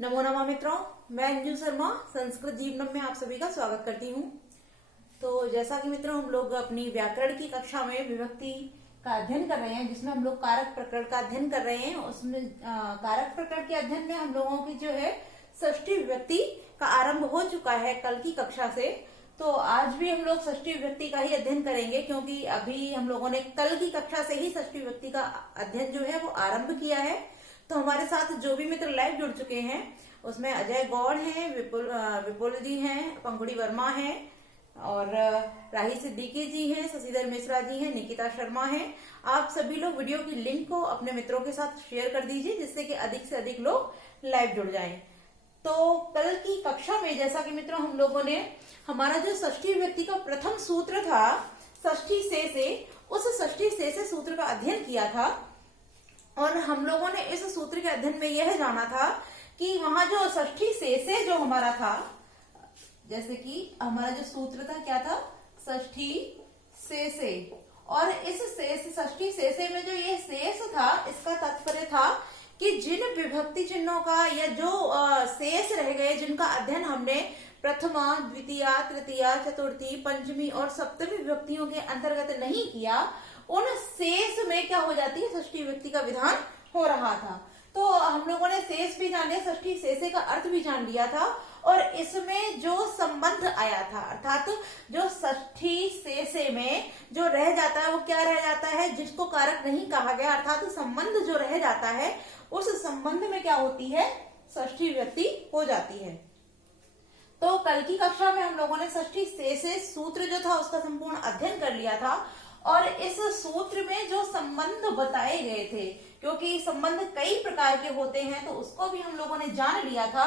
नमो नमः मित्रों, मैं अंजू शर्मा संस्कृत जीवनम में आप सभी का स्वागत करती हूँ। तो जैसा कि मित्रों हम लोग अपनी व्याकरण की कक्षा में विभक्ति का अध्ययन कर रहे हैं, जिसमें हम लोग कारक प्रकरण का अध्ययन कर रहे हैं। उसमें कारक प्रकरण के अध्ययन में हम लोगों की जो है षष्ठी विभक्ति का आरंभ हो चुका है कल की कक्षा से। तो आज भी हम लोग षष्ठी विभक्ति का ही अध्ययन करेंगे, क्योंकि अभी हम लोगों ने कल की कक्षा से ही षष्ठी विभक्ति का अध्ययन जो है वो आरंभ किया है। तो हमारे साथ जो भी मित्र लाइव जुड़ चुके हैं उसमें अजय गौड़ हैं, विपुल जी हैं, पंखुड़ी वर्मा हैं और राही सिद्दीकी जी हैं, शशिधर मिश्रा जी हैं, निकिता शर्मा हैं। आप सभी लोग वीडियो की लिंक को अपने मित्रों के साथ शेयर कर दीजिए, जिससे कि अधिक से अधिक लोग लाइव जुड़ जाएं। तो कल की कक्षा में जैसा कि मित्रों हम लोगों ने हमारा जो षष्ठी विभक्ति का प्रथम सूत्र था षष्ठी से उस षष्ठी से सूत्र का अध्ययन किया था। और हम लोगों ने इस सूत्र के अध्ययन में यह जाना था कि वहां जो षष्ठी से जो हमारा था, जैसे कि हमारा जो सूत्र था क्या था, षष्ठी से। और इस षष्ठी से में जो ये शेष था, इसका तात्पर्य था कि जिन विभक्ति चिन्हों का या जो शेष रह गए, जिनका अध्ययन हमने प्रथमा, द्वितीया, तृतीया, चतुर्थी, पंचमी और सप्तमी विभक्तियों के अंतर्गत नहीं किया, उन शेष में क्या हो जाती है, षष्ठी विभक्ति का विधान हो रहा था। तो हम लोगों ने शेष भी जान लिया, षष्ठी से का अर्थ भी जान लिया था। और इसमें जो संबंध आया था, अर्थात जो षष्ठी से में जो रह जाता है वो क्या रह जाता है, जिसको कारक नहीं कहा गया, अर्थात संबंध जो रह जाता है उस संबंध में क्या होती है, षष्ठी विभक्ति हो जाती है। तो कल की कक्षा में हम लोगों ने षष्ठी से सूत्र जो था उसका संपूर्ण अध्ययन कर लिया था। और इस सूत्र में जो संबंध बताए गए थे, क्योंकि संबंध कई प्रकार के होते हैं, तो उसको भी हम लोगों ने जान लिया था।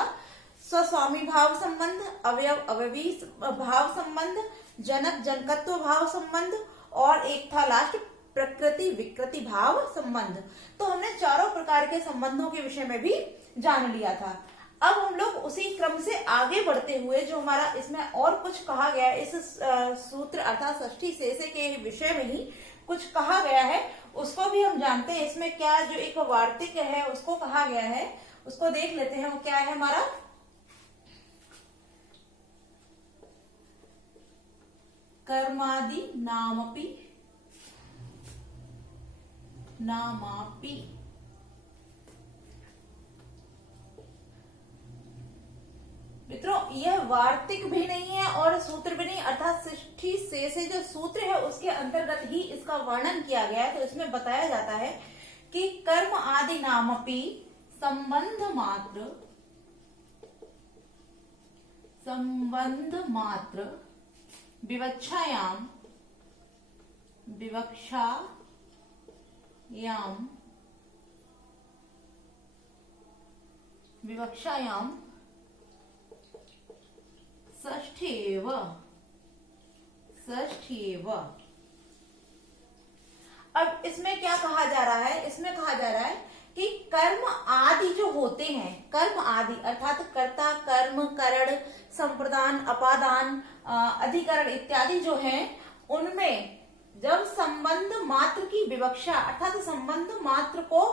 स्वस्वामी भाव संबंध, अवयव अवयवी भाव संबंध, जनक जनकत्व भाव संबंध और एक था लास्ट प्रकृति विकृति भाव संबंध। तो हमने चारों प्रकार के संबंधों के विषय में भी जान लिया था। अब हम लोग उसी क्रम से आगे बढ़ते हुए जो हमारा इसमें और कुछ कहा गया है, इस सूत्र अर्थात षष्ठी से के विषय में ही कुछ कहा गया है, उसको भी हम जानते हैं। इसमें क्या जो एक वार्तिक है उसको कहा गया है, उसको देख लेते हैं। वो क्या है हमारा, कर्मादि नामपि नामापि। मित्रों यह वार्तिक भी नहीं है और सूत्र भी नहीं, अर्थात षष्ठी से जो सूत्र है उसके अंतर्गत ही इसका वर्णन किया गया है। तो इसमें बताया जाता है कि कर्म आदि नामपि संबंध मात्र विवक्षायाम षष्ठीव। अब इसमें क्या कहा जा रहा है, इसमें कहा जा रहा है कि कर्म आदि जो होते हैं, कर्म आदि अर्थात कर्ता, कर्म, करण, संप्रदान, अपादान, अधिकरण इत्यादि जो हैं, उनमें जब संबंध मात्र की विवक्षा अर्थात संबंध मात्र को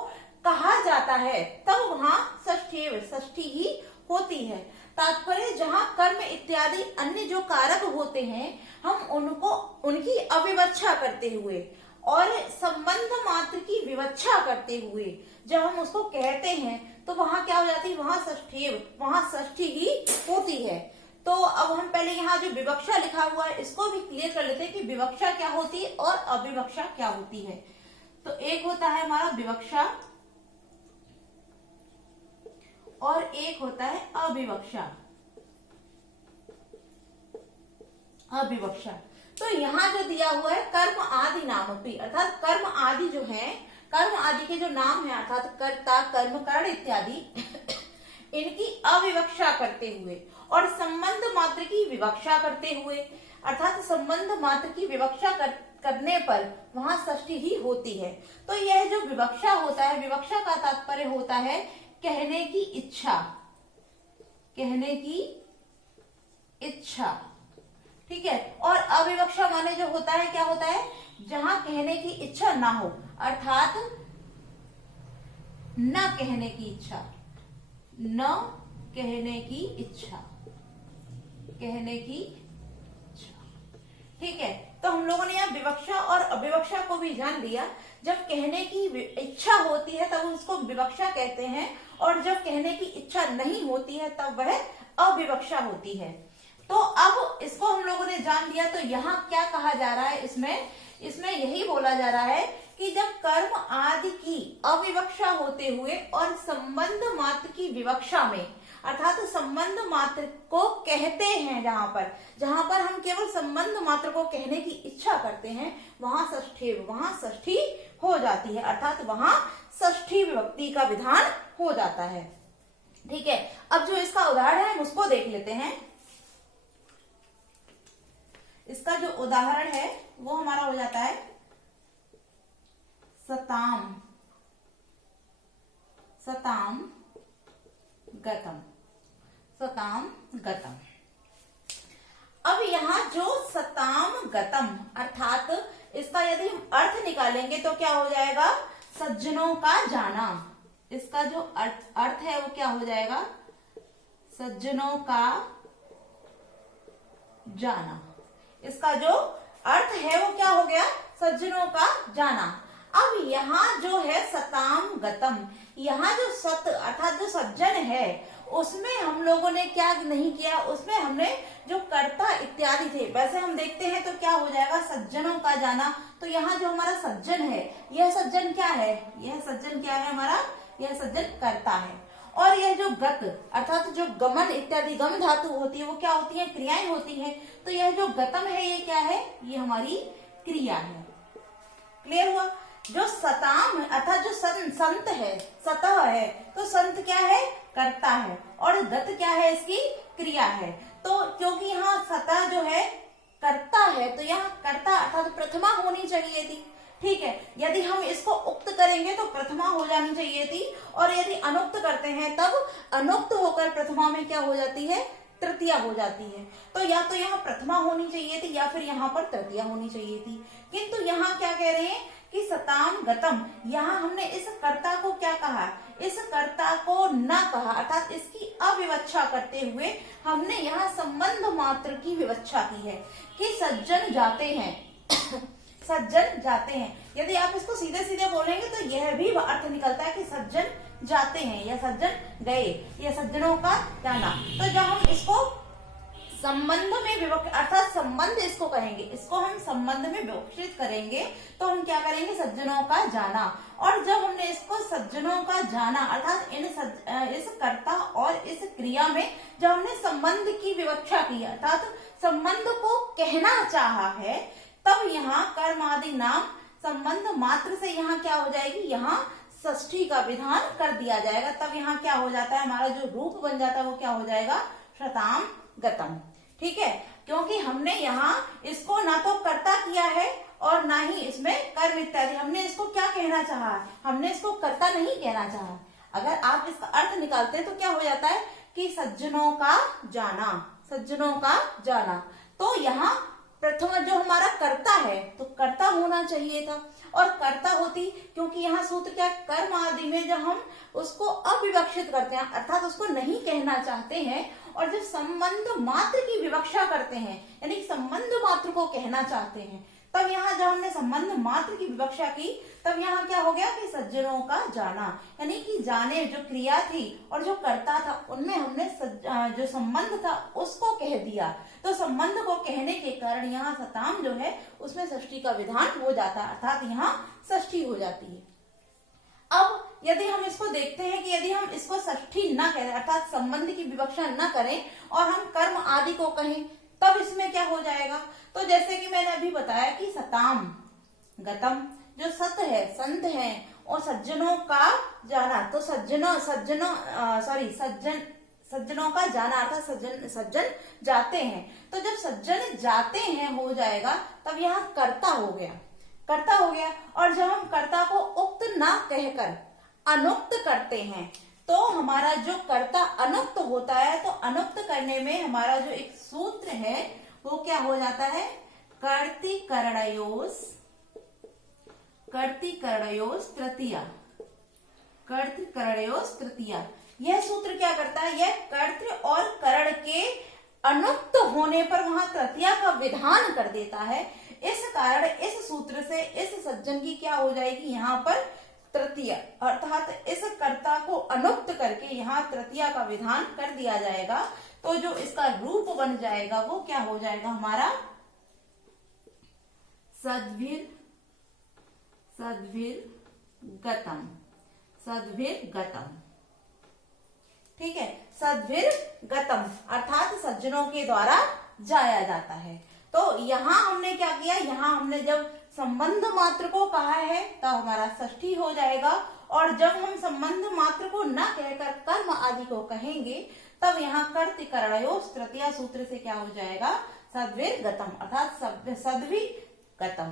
कहा जाता है तब वहां षष्ठी ही होती है। तात्पर्य जहां कर्म इत्यादि अन्य जो कारक होते हैं हम उनकी अविवक्षा करते हुए और संबंध मात्र की विवक्षा करते हुए जब हम उसको कहते हैं तो वहां क्या हो जाती है, वहां षष्ठी ही होती है। तो अब हम पहले यहाँ जो विवक्षा लिखा हुआ है इसको भी क्लियर कर लेते हैं कि विवक्षा क्या होती है और अविवक्षा क्या होती है। तो एक होता है हमारा विवक्षा और एक होता है अविवक्षा। तो यहाँ जो दिया हुआ है कर्म आदि नामपि, अर्थात कर्म आदि जो है, कर्म आदि के जो नाम है अर्थात कर्ता, कर्म, करण इत्यादि इनकी अविवक्षा करते हुए और संबंध मात्र की विवक्षा करते हुए, अर्थात संबंध मात्र की विवक्षा करने पर वहां षष्ठी ही होती है। तो यह जो विवक्षा होता है, विवक्षा का तात्पर्य होता है कहने की इच्छा, ठीक है। और अविवक्षा माने जो होता है, क्या होता है, जहां कहने की इच्छा ना हो, अर्थात न कहने की इच्छा, न कहने की इच्छा, कहने की इच्छा। ठीक है, तो हम लोगों ने यहाँ विवक्षा और अविवक्षा को भी जान लिया। जब कहने की इच्छा होती है तब उसको विवक्षा कहते हैं, और जब कहने की इच्छा नहीं होती है तब वह अविवक्षा होती है। तो अब इसको हम लोगों ने जान लिया। तो यहाँ क्या कहा जा रहा है, इसमें यही बोला जा रहा है कि जब कर्म आदि की अविवक्षा होते हुए और संबंध मात्र की विवक्षा में, अर्थात संबंध मात्र को कहते हैं, जहां पर हम केवल संबंध मात्र को कहने की इच्छा करते हैं, वहां षष्ठी हो जाती है, अर्थात वहां षष्ठी विभक्ति का विधान हो जाता है। ठीक है, अब जो इसका उदाहरण है हम उसको देख लेते हैं। इसका जो उदाहरण है वो हमारा हो जाता है सताम, सताम गतम, सताम गतम। अब यहाँ जो सताम गतम, अर्थात इसका यदि हम अर्थ निकालेंगे तो क्या हो जाएगा, सज्जनों का जाना। इसका जो अर्थ है वो क्या हो जाएगा, सज्जनों का जाना। इसका जो अर्थ है वो क्या हो गया, सज्जनों का जाना। अब यहाँ जो है सताम गतम, यहाँ जो सत अर्थात जो सज्जन है उसमें हम लोगों ने क्या नहीं किया, उसमें हमने जो कर्ता इत्यादि थे, वैसे हम देखते हैं तो क्या हो जाएगा, सज्जनों का जाना। तो यहाँ जो हमारा सज्जन है, यह सज्जन क्या है, यह सज्जन क्या है हमारा, यह सज्जन कर्ता है। और यह जो गत अर्थात जो गमन इत्यादि गम धातु होती है वो क्या होती है, क्रियाएं होती है। तो यह जो गतम है ये क्या है, ये हमारी क्रिया है। क्लियर हुआ। जो सताम अर्थात जो संत है, सतह है, तो संत क्या है, कर्ता है, और गत क्या है, इसकी क्रिया है। तो क्योंकि यहाँ सतह जो है कर्ता है, तो यहाँ कर्ता अर्थात प्रथमा होनी चाहिए थी। ठीक है, यदि हम इसको उक्त करेंगे तो प्रथमा हो जानी चाहिए थी, और यदि अनुक्त करते हैं तब अनुक्त होकर प्रथमा में क्या हो जाती है, तृतीया हो जाती है। तो या तो यहाँ प्रथमा होनी चाहिए थी या फिर यहाँ पर तृतीया होनी चाहिए थी। किंतु यहाँ क्या कह रहे हैं कि सताम गतम, यहाँ हमने इस कर्ता को क्या कहा, इस कर्ता को न कहा, अर्थात इसकी अविवक्षा करते हुए हमने यहाँ संबंध मात्र की विवक्षा की है कि सज्जन जाते हैं सज्जन जाते हैं। यदि आप इसको सीधे सीधे बोलेंगे तो यह भी अर्थ निकलता है कि सज्जन जाते हैं या सज्जन गए, या सज्जनों का जाना। तो जब हम इसको संबंध में विवक्षित अर्थात संबंध इसको कहेंगे, इसको हम संबंध में विवक्षित करेंगे तो हम क्या करेंगे, सज्जनों का जाना। और जब हमने इसको सज्जनों का जाना अर्थात इस कर्ता और इस क्रिया में जब हमने संबंध की विवक्षा की अर्थात संबंध को कहना चाहा है, तब यहाँ कर्म आदि नाम संबंध मात्र से यहाँ क्या हो जाएगी, यहाँ षष्ठी का विधान कर दिया जाएगा। तब यहाँ क्या हो जाता है, हमारा जो रूप बन जाता है वो क्या हो जाएगा, शताम गतम। ठीक है, क्योंकि हमने यहाँ इसको ना तो कर्ता किया है और ना ही इसमें कर्म इत्यादि, हमने इसको क्या कहना चाहा, हमने इसको कर्ता नहीं कहना चाहा। अगर आप इसका अर्थ निकालते हैं तो क्या हो जाता है कि सज्जनों का जाना, सज्जनों का जाना। तो यहाँ प्रथम जो हमारा कर्ता है तो कर्ता होना चाहिए था, और कर्ता होती क्योंकि यहाँ सूत्र क्या, कर्म आदि में जब हम उसको अविवक्षित करते हैं अर्थात उसको नहीं कहना चाहते हैं, और जब संबंध मात्र की विवक्षा करते हैं यानी संबंध मात्र को कहना चाहते हैं, तब यहाँ जब हमने संबंध मात्र की विवक्षा की तब यहाँ क्या हो गया कि सज्जनों का जाना, यानी कि जाने जो क्रिया थी और जो कर्ता था उनमें हमने जो संबंध था उसको कह दिया। तो संबंध को कहने के कारण यहाँ सताम जो है उसमें षष्ठी का विधान हो जाता है, अर्थात यहाँ षष्ठी हो जाती है। अब यदि हम इसको देखते हैं कि यदि हम इसको षष्ठी न करें अर्थात संबंध की विवक्षा न करें और हम कर्म आदि को कहें, तब इसमें क्या हो जाएगा। तो जैसे कि मैंने अभी बताया कि सताम गतम, जो सत है संत है और सज्जनों का जाना, तो सज्जनों का जाना अर्थात सज्जन जाते हैं। तो जब सज्जन जाते हैं हो जाएगा तब यहाँ कर्ता हो गया। और जब हम कर्ता को उक्त ना कहकर अनुक्त करते हैं तो हमारा जो कर्ता अनुक्त होता है, तो अनुक्त करने में हमारा जो एक सूत्र है वो क्या हो जाता है, कर्तिकरणयोस तृतीया, कर्तृ करणयोस् तृतीया। यह सूत्र क्या करता है, यह कर्तृ और करण के अनुक्त होने पर वहां तृतीया का विधान कर देता है। इस कारण इस सूत्र से इस सज्जन की क्या हो जाएगी, यहाँ पर तृतीया, अर्थात इस कर्ता को अनुक्त करके यहाँ तृतीया का विधान कर दिया जाएगा। तो जो इसका रूप बन जाएगा वो क्या हो जाएगा हमारा, सद्भिर गतम, सद्भिर गतम। ठीक है, सद्भिर गतम अर्थात सज्जनों के द्वारा जाया जाता है। तो यहाँ हमने क्या किया, यहाँ हमने जब संबंध मात्र को कहा है तो हमारा षष्ठी हो जाएगा, और जब हम संबंध मात्र को न कहकर कर्म आदि को कहेंगे तब यहाँ कर्तृ करणयोस् तृतीया सूत्र से क्या हो जाएगा, सद्भिर गतम अर्थात सद्भि गतम।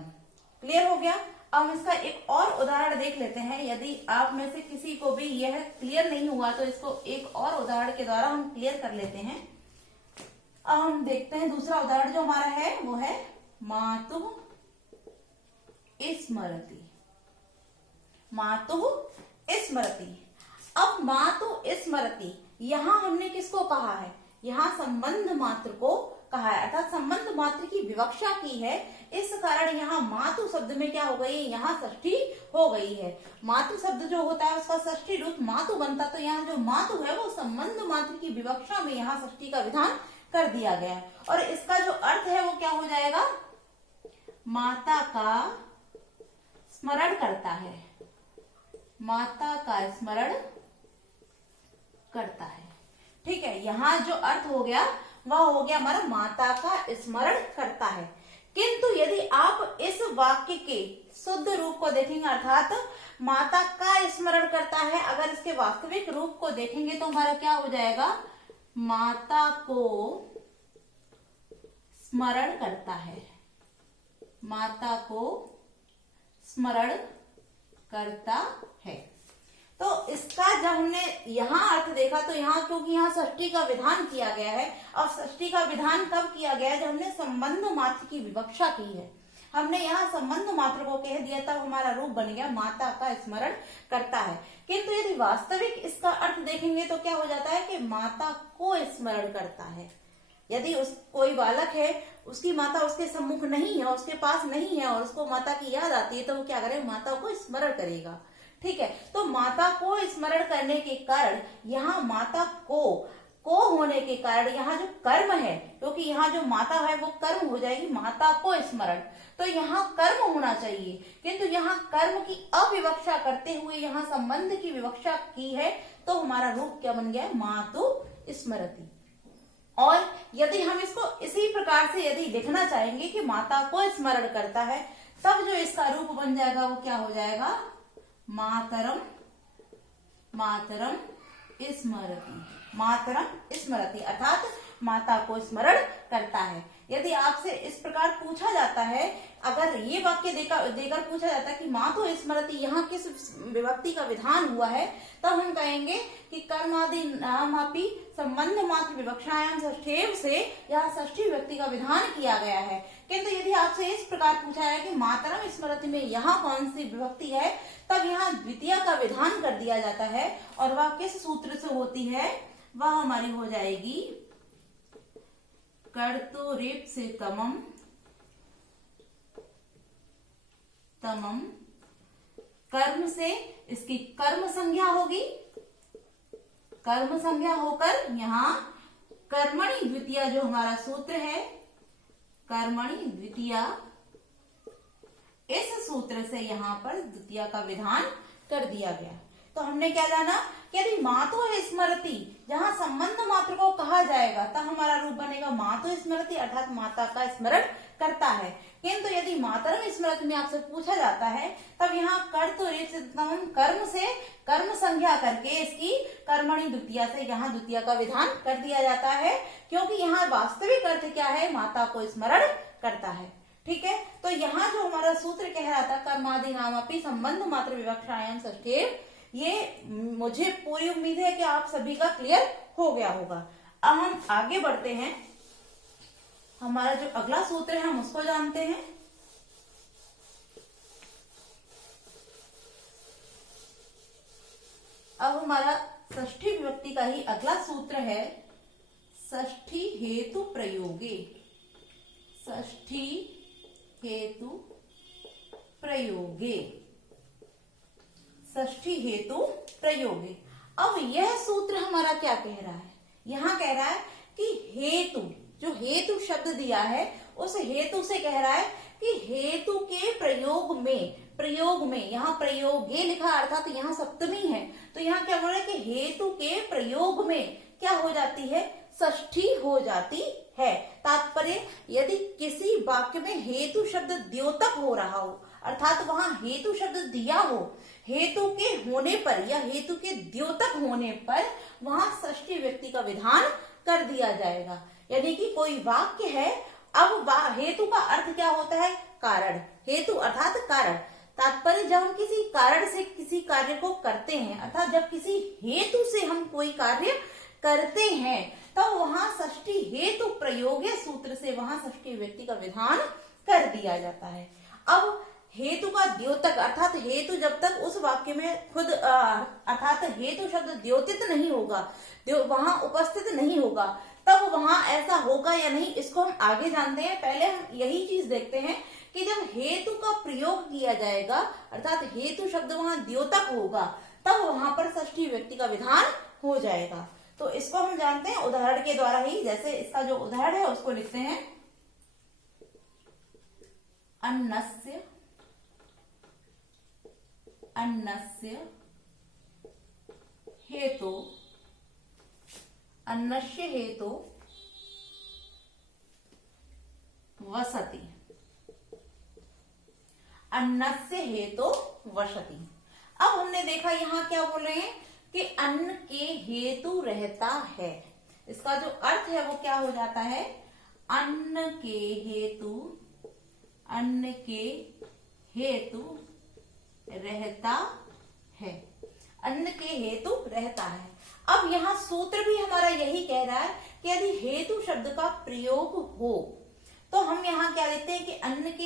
क्लियर हो गया। अब हम इसका एक और उदाहरण देख लेते हैं। यदि आप में से किसी को भी यह क्लियर नहीं हुआ तो इसको एक और उदाहरण के द्वारा हम क्लियर कर लेते हैं। अब हम देखते हैं दूसरा उदाहरण जो हमारा है वो है मातुः स्मरति, मातुः स्मरति। अब मातु स्मरति यहाँ हमने किसको कहा है, यहाँ संबंध मात्र को कहा है, अर्थात संबंध मात्र की विवक्षा की है। इस कारण यहाँ मातु शब्द में क्या हो गई, यहाँ षष्ठी हो गई है। मातु शब्द जो होता है उसका षष्ठी रूप मातु बनता, तो यहाँ जो मातु है वो संबंध मात्र की विवक्षा में यहाँ षष्ठी का विधान कर दिया गया है। और इसका जो अर्थ है वो क्या हो जाएगा, माता का स्मरण करता है, माता का स्मरण करता है। ठीक है, यहाँ जो अर्थ हो गया वह हो गया हमारा माता का स्मरण करता है। किंतु यदि आप इस वाक्य के शुद्ध रूप को देखेंगे, अर्थात माता का स्मरण करता है, अगर इसके वास्तविक रूप को देखेंगे तो हमारा क्या हो जाएगा, माता को स्मरण करता है, माता को स्मरण करता है। तो इसका जब हमने यहाँ अर्थ देखा तो यहाँ, क्योंकि यहाँ षष्ठी का विधान किया गया है, और षष्ठी का विधान कब किया गया है, जब हमने संबंध मात्र की विवक्षा की है। हमने यहाँ संबंध मात्र को कह दिया तब हमारा रूप बन गया माता का स्मरण करता है। किंतु यदि वास्तविक इसका अर्थ देखेंगे तो क्या हो जाता है कि माता को स्मरण करता है। यदि कोई बालक है, उसकी माता उसके सम्मुख नहीं है, उसके पास नहीं है, और उसको माता की याद आती है तो वो क्या करेगा, माता को स्मरण करेगा। ठीक है, तो माता को स्मरण करने के कारण यहाँ माता को होने के कारण यहाँ जो कर्म है, क्योंकि यहाँ जो माता है वो कर्म हो जाएगी, माता को स्मरण, तो यहाँ कर्म होना चाहिए। किंतु यहाँ कर्म की अविवक्षा करते हुए यहाँ संबंध की विवक्षा की है, तो हमारा रूप क्या बन गया है, मातु स्मरति। और यदि हम इसको इसी प्रकार से यदि लिखना चाहेंगे कि माता को स्मरण करता है, तब जो इसका रूप बन जाएगा वो क्या हो जाएगा, मातरम स्मरति, मातरम स्मरति अर्थात माता को स्मरण करता है। यदि आपसे इस प्रकार पूछा जाता है, अगर ये वाक्य देकर पूछा जाता है कि मातु स्मरति यहाँ किस विभक्ति का विधान हुआ है, तब हम कहेंगे कि कर्मादि नामापि संबंध मात्र विवक्षायाम षष्ठेव से यहाँ षष्ठी विभक्ति का विधान किया गया है। किंतु यदि आपसे इस प्रकार पूछा है कि मातरम स्मरति में यहाँ कौन सी विभक्ति है, तब यहाँ द्वितीय का विधान कर दिया जाता है, और वह किस सूत्र से होती है, वह हमारी हो जाएगी कर्तुरेप से तमम कर्म से इसकी कर्म संज्ञा होगी, कर्म संज्ञा होकर यहाँ कर्मणि द्वितीय जो हमारा सूत्र है, कर्मणि द्वितीय, इस सूत्र से यहाँ पर द्वितीय का विधान कर दिया गया। तो हमने क्या जाना कि यदि मातु स्मरति जहाँ संबंध मात्र को कहा जाएगा तब हमारा रूप बनेगा मातु स्मरति अर्थात माता का स्मरण करता है। किंतु यदि मातरम स्मृति में आपसे पूछा जाता है तब यहाँ कर्म से कर्म संज्ञा करके इसकी कर्मणि द्वितीय से यहाँ द्वितीय का विधान कर दिया जाता है, क्योंकि यहाँ वास्तविक अर्थ क्या है, माता को स्मरण करता है। ठीक है, तो यहाँ जो हमारा सूत्र कह रहा था कर्मादि नामपि संबंध मात्र विवक्षायाम षष्ठेव, ये मुझे पूरी उम्मीद है कि आप सभी का क्लियर हो गया होगा। अब हम आगे बढ़ते हैं, हमारा जो अगला सूत्र है हम उसको जानते हैं। अब हमारा षष्ठी विभक्ति का ही अगला सूत्र है षष्ठी हेतु प्रयोगे। षष्ठी हेतु प्रयोगे। षष्ठी हेतु प्रयोगे। अब यह सूत्र हमारा क्या कह रहा है? यहां कह रहा है कि हेतु, जो हेतु शब्द दिया है उस हेतु से कह रहा है कि हेतु के प्रयोग में यहाँ प्रयोगे लिखा अर्थात तो यहाँ सप्तमी है, तो यहाँ क्या बोल रहा है कि हेतु के प्रयोग में क्या हो जाती है? षष्ठी हो जाती है। तात्पर्य यदि किसी वाक्य में हेतु शब्द द्योतक हो रहा हो, अर्थात वहां हेतु शब्द दिया हो, हेतु के होने पर या हेतु के द्योतक होने पर वहां षष्ठी व्यक्ति का विधान कर दिया जाएगा। यानी कि कोई वाक्य है, अब हेतु का अर्थ क्या होता है? कारण। हेतु अर्थात कारण। तात्पर्य जब हम किसी कारण से किसी कार्य को करते हैं, अर्थात जब किसी हेतु से हम कोई कार्य करते हैं, तो वहां षष्ठी हेतु प्रयोगे सूत्र से वहां षष्ठी व्यक्ति का विधान कर दिया जाता है। अब हेतु का द्योतक अर्थात हेतु जब तक उस वाक्य में खुद अर्थात हेतु शब्द द्योतित नहीं होगा, वहां उपस्थित नहीं होगा, तब वहां ऐसा होगा या नहीं, इसको हम आगे जानते हैं। पहले हम यही चीज देखते हैं कि जब हेतु का प्रयोग किया जाएगा, अर्थात हेतु शब्द वहां द्योतक होगा, तब वहां पर षष्ठी व्यक्ति का विधान हो जाएगा। तो इसको हम जानते हैं उदाहरण के द्वारा ही। जैसे इसका जो उदाहरण है उसको लिखते हैं, अन्नस्य हेतु, अन्नस्य हेतु वसति। अन्नस्य हेतु वसति। अब हमने देखा यहाँ क्या बोल रहे हैं कि अन्न के हेतु रहता है। इसका जो अर्थ है वो क्या हो जाता है? अन्न के हेतु रहता है। अन्न के हेतु रहता है। अब यहाँ सूत्र भी हमारा यही कह रहा है कि यदि हेतु शब्द का प्रयोग हो तो हम यहाँ क्या लिखते हैं कि अन्न के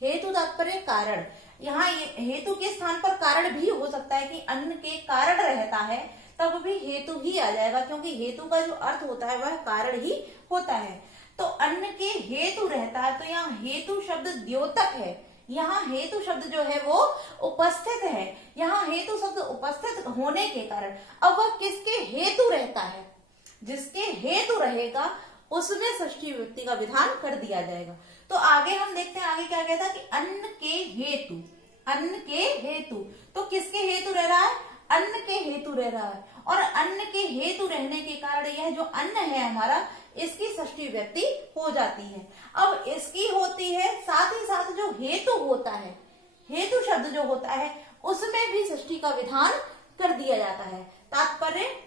हेतु तात्पर्य कारण। यहाँ हेतु के स्थान पर कारण भी हो सकता है कि अन्न के कारण रहता है, तब भी हेतु ही आ जाएगा, क्योंकि हेतु का जो अर्थ होता है वह कारण ही होता है। तो अन्न के हेतु रहता है, तो यहाँ हेतु शब्द द्योतक है, यहाँ हेतु शब्द जो है वो उपस्थित है। यहाँ हेतु शब्द उपस्थित होने के कारण अब वह किसके हेतु रहता है? जिसके हेतु रहेगा उसमें षष्ठी विभक्ति का विधान कर दिया जाएगा। तो आगे हम देखते हैं, आगे क्या कहता है कि अन्न के हेतु, तो किसके हेतु रह रहा है? अन्न के हेतु रह रहा है, और अन्न के हेतु रहने के कारण यह जो अन्न है हमारा, इसकी षष्ठी विभक्ति हो जाती है। अब इसकी होती है, साथ ही साथ जो हेतु होता है, हेतु शब्द जो होता है उसमें भी षष्ठी का विधान कर दिया जाता है। तात्पर्य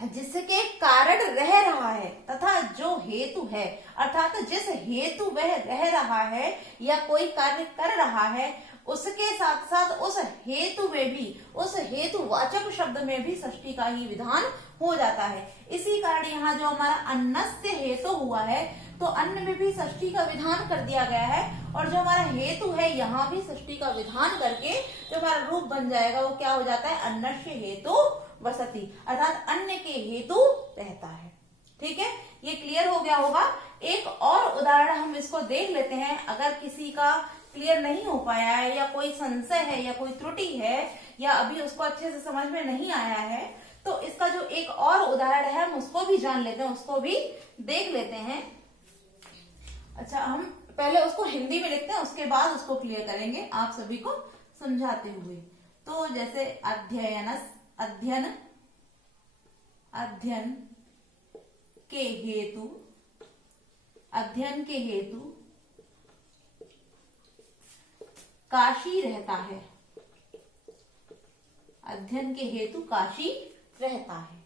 जिसके कारण रह रहा है तथा जो हेतु है, अर्थात जिस हेतु वह रह रहा है या कोई कार्य कर रहा है, उसके साथ साथ उस हेतु में भी, उस हेतुवाचक शब्द में भी षष्ठी का ही विधान हो जाता है। इसी कारण यहाँ जो हमारा अन्नस्य हेतु हुआ है, तो अन्न में भी षष्ठी का विधान कर दिया गया है, और जो हमारा हेतु है यहाँ भी षष्ठी का विधान करके जो हमारा रूप बन जाएगा वो क्या हो जाता है? अन्नस्य हेतु वसति, अर्थात अन्न के हेतु रहता है। ठीक है, ये क्लियर हो गया होगा। एक और उदाहरण हम इसको देख लेते हैं, अगर किसी का क्लियर नहीं हो पाया है या कोई संशय है या कोई त्रुटि है या अभी उसको अच्छे से समझ में नहीं आया है, तो इसका जो एक और उदाहरण है हम उसको भी जान लेते हैं, उसको भी देख लेते हैं। अच्छा, हम पहले उसको हिंदी में लिखते हैं, उसके बाद उसको क्लियर करेंगे आप सभी को समझाते हुए। तो जैसे अध्ययन के हेतु काशी रहता है। अध्ययन के हेतु काशी रहता है।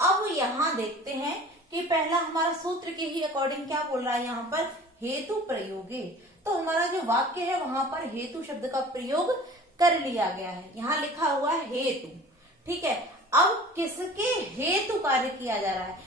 अब यहां देखते हैं कि पहला हमारा सूत्र के ही अकॉर्डिंग क्या बोल रहा है यहाँ पर? हेतु प्रयोगे। तो हमारा जो वाक्य है वहां पर हेतु शब्द का प्रयोग कर लिया गया है, यहाँ लिखा हुआ है हेतु। ठीक है, अब किसके हेतु कार्य किया जा रहा है?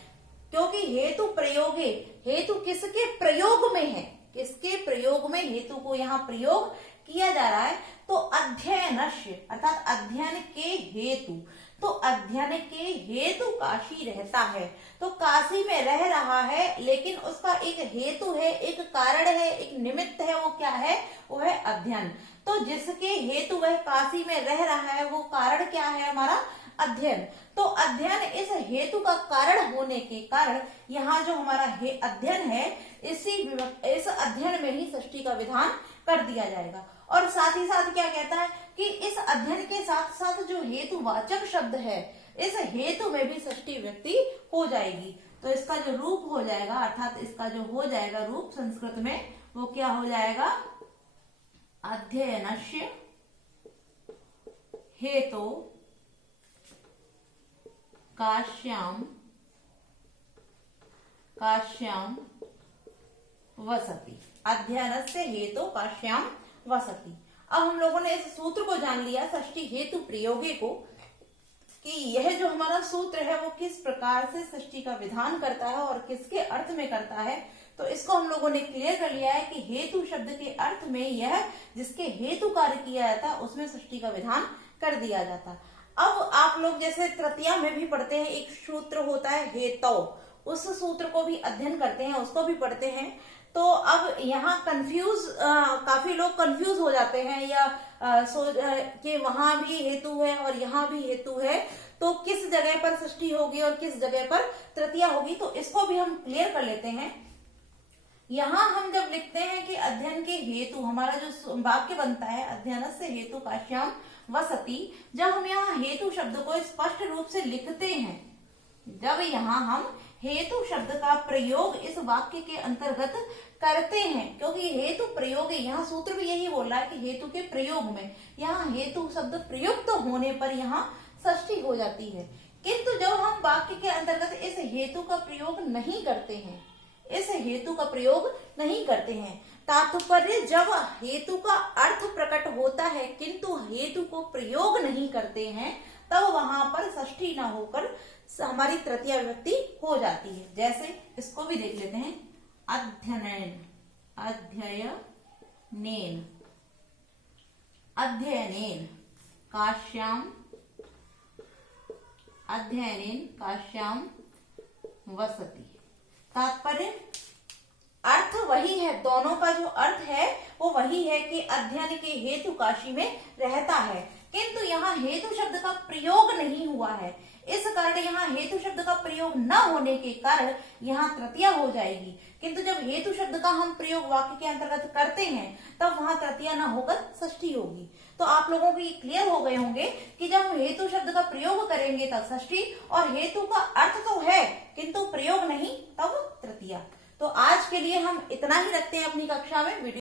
क्योंकि हेतु प्रयोगे, हेतु किसके प्रयोग में है, किसके प्रयोग में हेतु को यहाँ प्रयोग किया जा रहा है, तो तो अध्ययनस्य अर्थात अध्ययन के हेतु, तो अध्ययन के हेतु काशी रहता है, तो काशी में रह रहा है, लेकिन उसका एक हेतु है, एक कारण है, एक निमित्त है, वो क्या है, वो है अध्ययन। तो जिसके हेतु वह काशी में रह रहा है, वो कारण क्या है, हमारा अध्ययन। तो अध्ययन इस हेतु का कारण होने के कारण यहाँ जो हमारा अध्ययन है, इस अध्ययन में ही षष्ठी का विधान कर दिया जाएगा। और साथ ही साथ क्या कहता है कि इस अध्ययन के साथ साथ जो हेतुवाचक शब्द है, इस हेतु में भी षष्ठी विभक्ति हो जाएगी। तो इसका जो रूप हो जाएगा, अर्थात इसका जो हो जाएगा रूप संस्कृत में, वो क्या हो जाएगा, अध्ययनस्य हेतु काश्याम वसति, अध्ययनस्य हेतु काश्याम वसति। अब हम लोगों ने इस सूत्र को जान लिया, षष्ठी हेतु प्रयोगे को, कि यह जो हमारा सूत्र है वो किस प्रकार से षष्ठी का विधान करता है और किसके अर्थ में करता है। तो इसको हम लोगों ने क्लियर कर लिया है कि हेतु शब्द के अर्थ में यह जिसके हेतु कार्य किया जाता है उसमें षष्ठी का विधान कर दिया जाता। अब आप लोग जैसे तृतीया में भी पढ़ते हैं, एक सूत्र होता है हेतौ, उस सूत्र को भी अध्ययन करते हैं, उसको भी पढ़ते हैं। तो अब यहाँ काफी लोग कंफ्यूज हो जाते हैं या कि वहां भी हेतु है और यहाँ भी हेतु है, तो किस जगह पर षष्ठी होगी और किस जगह पर तृतीया होगी, तो इसको भी हम क्लियर कर लेते हैं। यहाँ हम जब लिखते हैं कि अध्ययन के हेतु, हमारा जो वाक्य बनता है अध्ययनस्य हेतु काश्याम वसति, जब हम यहाँ हेतु शब्द को स्पष्ट रूप से लिखते हैं, जब यहाँ हम हेतु शब्द का प्रयोग इस वाक्य के अंतर्गत करते हैं, क्योंकि हेतु प्रयोग, यहाँ सूत्र भी यही बोल रहा है कि हेतु के प्रयोग में, यहाँ हेतु शब्द प्रयुक्त होने पर यहाँ षष्ठी हो जाती है। किंतु जब हम वाक्य के अंतर्गत इस हेतु का प्रयोग नहीं करते हैं, इस हेतु का प्रयोग नहीं करते हैं, तात्पर्य जब हेतु का अर्थ प्रकट होता है किंतु हेतु को प्रयोग नहीं करते हैं, तब वहां पर षष्ठी ना होकर हमारी तृतीया विभक्ति हो जाती है। जैसे इसको भी देख लेते हैं, अध्ययनेन, अध्ययनेन काश्याम वसति। तात्पर्य अर्थ वही है, दोनों का जो अर्थ है वो वही है कि अध्ययन के हेतु काशी में रहता है, किंतु यहाँ हेतु शब्द का प्रयोग नहीं हुआ है। इस कारण यहाँ हेतु शब्द का प्रयोग न होने के कारण यहाँ तृतीया हो जाएगी, किंतु जब हेतु शब्द का हम प्रयोग वाक्य के अंतर्गत करते हैं तब वहां तृतीया न होकर षष्ठी होगी। तो आप लोगों को ये क्लियर हो गए होंगे कि जब हम हेतु शब्द का प्रयोग करेंगे तब षष्ठी, और हेतु का अर्थ तो है किंतु प्रयोग नहीं तब तृतीया। तो आज के लिए हम इतना ही रखते हैं अपनी कक्षा में।